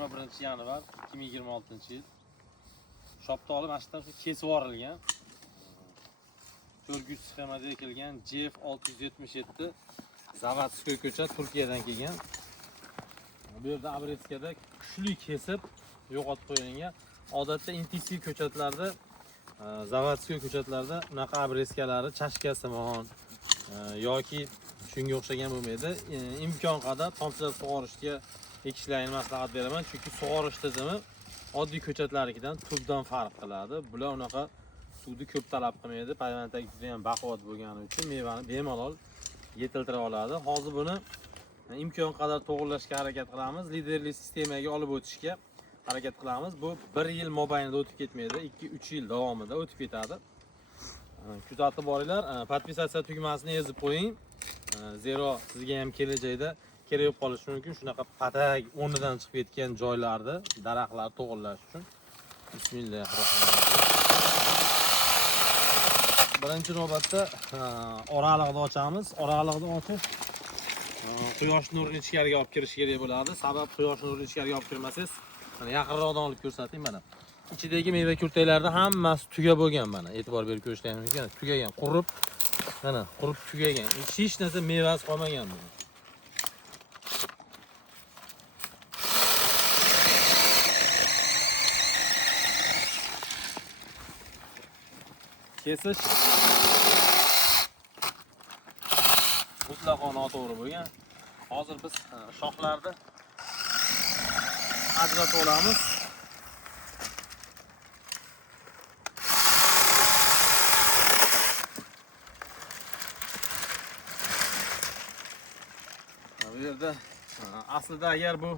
21-yanvar 2026-yil. Shopda olib, mana shu yerdan kesib yuborilgan. Cho'rguch sxemada ekilgan JF 677 zavodskiy ko'chat Turkiyadan kelgan. Bu yerda abreskada kuchli kesib yo'qotib qo'yilgan. Odatda intensiv ko'chatlarda, zavodskiy ko'chatlarda bunaqa abreskalari chashkasimon yoki shunga o'xshagan bo'lmaydi. Imkon qadar tomchilatib sug'orishga ekishlarini maslahat beraman, chunki sug'orish tizimi oddiy ko'chatlarnikidan tubdan farq qiladi. Bular unaqa suvni ko'p talab qilmaydi. Payvandagi juda ham baquvvat bo'lgani uchun mevani bemalol yetiltira oladi. Hozir buni imkon qadar to'g'irlashga harakat qilamiz. Liderli sistemaga olib o'tishga harakat qilamiz. Bu 1 yil mobaynida o'tib ketmaydi, 2-3 yil davomida o'tib ketadi. Kuzatib boringlar. Podpisatsiya tugmasini ezib qo'ying. Zero sizga ham kelajakda kerak bo'lib qolishi mumkin. Shunaqa patak o'rnidan chiqib ketgan joylarda daraxtlar to'g'irlash uchun. Bismillah. Birinchi navbatda oraliqni ochamiz. Oraliqni ochib quyosh nurini ichkariga olib kirish kerak bo'ladi. Sabab quyosh nurini ichkariga olib kirmasangiz, mana yaqinroqdan olib ko'rsating mana. Ichidagi meva kurtaklarda hammasi tuga bo'lgan mana. E'tibor berib ko'rishlar mumkin. Tugagan, qurib, mana qurib tugagan. Hech narsa mevasi qolmagan bu. Kesish mutlaqo noto'g'ri bo'lgan. Hozir biz shoxlarni ajratib olamiz. Bu yerda aslida agar bu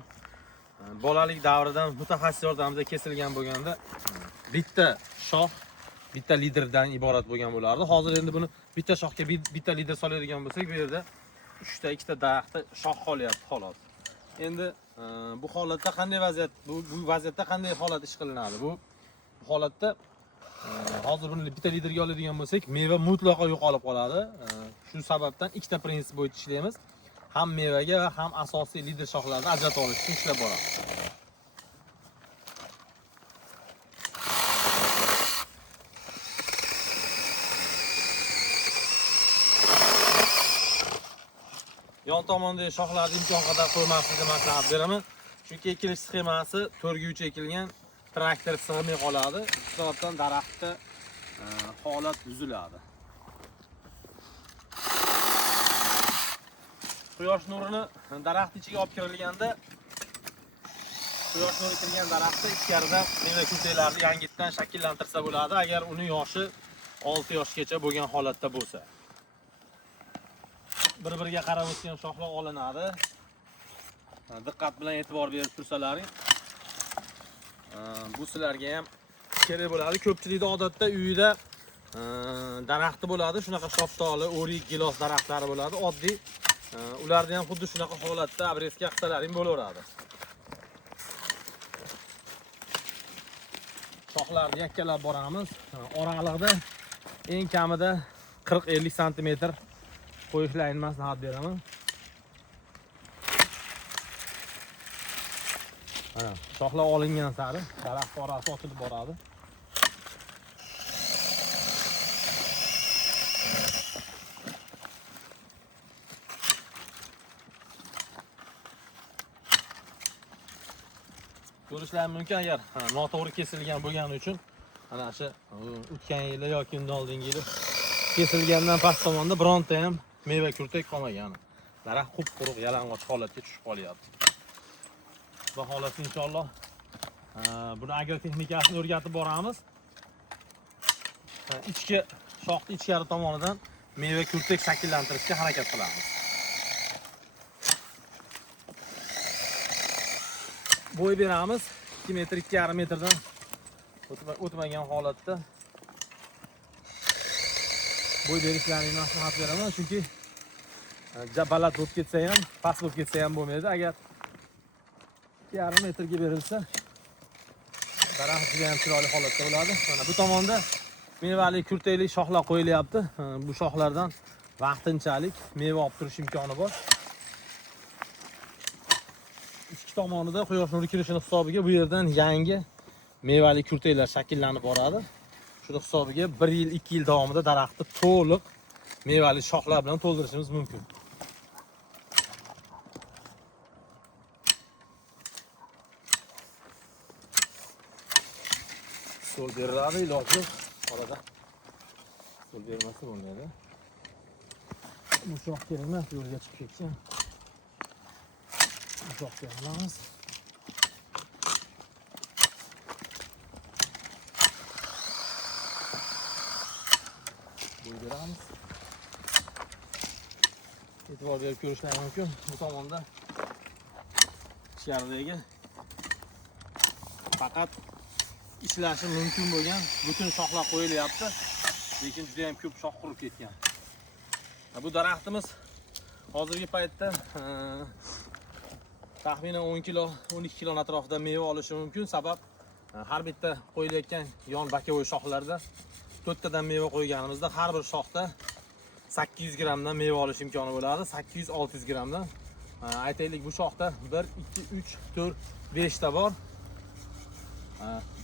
bolalik davridan mutaxassis yordamida kesilgan bo'lganda bitta shox bitta liderdan iborat bo'lgan bo'lardi. Hozir endi buni bitta shoxga bitta lider soladigan bo'lsak, bu yerda 3 ta 2 ta daraxtda shox qolyapti xolos. Endi bu holatda qanday vaziyat, bu vaziyatda qanday holat ish qilinadi? Bu holatda hozir buni bitta liderga oladigan bo'lsak, meva mutlaqo yo'qolib qoladi. Shu sababdan ikkita prinsip bo'yicha ishlaymiz. Ham mevaga va ham asosiy lider shoxlarni ajratib olish uchun ishlab boramiz. Yon tomondagi shoxlarni imkon qadar qo'ymaslikni maslahat beraman. Chunki ekilish sxemasi to'rguch ekilgan, traktor sig'may qoladi. Shu sababdan daraxtda holat buziladi. Quyosh nurini daraxt ichiga olib kirilganda, quyosh nuri kirgan daraxtda ichkaridan meva kurtaklarni yangitdan shakllantirsa bo'ladi, agar uni yoshi 6 yoshgacha bo'lgan holatda bo'lsa. Bir-biriga qarab o'tgan shoxlar olinadi. Diqqat bilan e'tibor berib tursalaring. Bu sizlarga ham kerak bo'ladi. Ko'pchilikda odatda uyida daraxti bo'ladi, shunaqa shoftoli, o'rik, gilos daraxtlari bo'ladi. Oddiy ularda ham xuddi shunaqa holatda abreska qisalaring bo'laveradi. Shoxlarni yakkalab boramiz. Oraliqda eng kamida 40-50 sm qo'yishlarini maslahat beraman. Mana shoxlar olingan sari daraxt orasi ochilib boradi. Ko'rishlar mumkin, agar noto'g'ri kesilgan bo'lgani uchun mana shu o'tgan yili yoki undan oldingi yili kesilgandan past tomonda bironta ham meva kurtak qolmagan. Daraxt qup-quruq yalang'och holatga tushib qolyapti. Bu holatni inshaalloh buni agrotexnikasini o'rgatib boramiz. Ichki shoxni ichkari tomonidan meva kurtak shakllantirishga harakat qilamiz. Bo'y beramiz 2 metr 2,5 metrdan o'tmagan holatda bo'y berishlarini maslahat beraman, chunki baland bo'lib ketsa ham, past bo'lib ketsa ham bo'lmaydi. Agar 2,5 metrga berilsa, daraxt juda ham chiroyli holatda bo'ladi. Mana bu tomonda mevali kurtakli shoxlar qo'yilyapti. Bu shoxlardan vaqtinchalik meva olib turish imkoni bor. Ichki ikki tomonida quyosh nuri kirishini hisobiga bu yerdan yangi mevali kurteklar shakllanib boradi. Shuni hisobiga 1 yil, 2 yil davomida daraxtni to'liq mevali shoxlar bilan to'ldirishimiz mumkin. So'l beriladi iloji orada. So'l bermasa bo'lmaydi. Bu shox kerak emas, yo'lga chiqib ketgan. Bu shoxga olamiz. Beramiz. E'tibor berib ko'rishlari mumkin. Bu tomonda ichkaridagi faqat ishlashi mumkin bo'lgan butun shoxlar qo'yilyapti, lekin juda ham ko'p shox qurib ketgan. Bu daraxtimiz hozirgi paytda taxminan 10 kilo, 12 kilo atrofida meva olishi mumkin. Sabab har bitta qo'yilayotgan yon bakovoy shoxlarda 4 tadan meva qo'yganimizda har bir shoxda 800 grammdan meva olish imkoni bo'ladi. 800-600 grammdan. Aytaylik, bu shoxda 1, 2, 3, 4, 5 ta bor.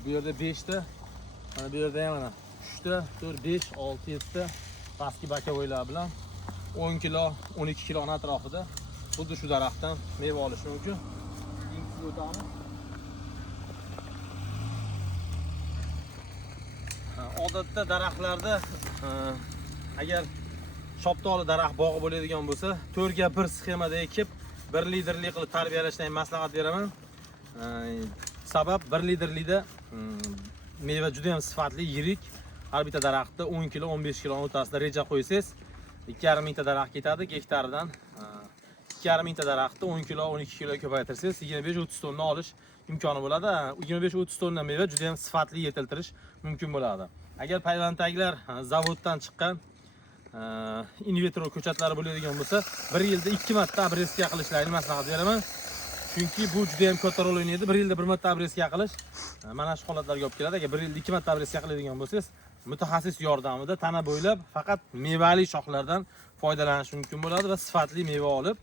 Bu yerda 5 ta, mana bu yerda ham mana 3 ta, 4, 5, 6, 7 ta pastki bakovoylar bilan 10 kilo, 12 kilo atrofida xuddi shu daraxtdan meva olish mumkin. Keyingi o'tamiz. Odatda daraxtlarda agar shoptoli daraxt bog'i bo'ladigan bo'lsa, 4 ga 1 sxemada ekib 1 litrli qilib tarbiyalashdan maslahat beraman. Sabab 1 litrlikda meva juda ham sifatli, yirik. Har bitta daraxtda 10 kilo, 15 kilo o'rtasida reja qo'ysangiz, 2,5 mingta daraxt ketadi. Gektardan 2,5 mingta daraxtni 10 kilo, 12 kilo ko'paytirsangiz 25-30 tonna olish imkoni bo'ladi. 25-30 tonna meva juda ham sifatli yetiltirish mumkin bo'ladi. Agar payvandtagilar zavoddan chiqqan invitro ko'chatlari bo'ladigan bo'lsa, 1 yilda 2 marta obreska qilishlarini maslahat beraman. Chunki bu juda ham katta rol o'ynaydi. 1 yilda 1 marta obreska qilish mana shu holatlarga olib keladi. Agar 1 yilda 2 marta obreska qiladigan bo'lsangiz, mutaxassis yordamida tana bo'ylab faqat mevali shoxlardan foydalanish mumkin bo'ladi va sifatli meva olib,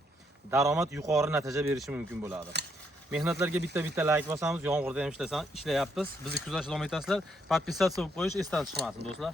daromad yuqori natija berishi mumkin bo'ladi. Mehnatlarga bitta like bosamiz, yomg'irda ham ishlayapmiz. Bizni kuzatishni davom etasizlar. Podpisatsiya qilib qo'yish esdan chiqmasin do'stlar.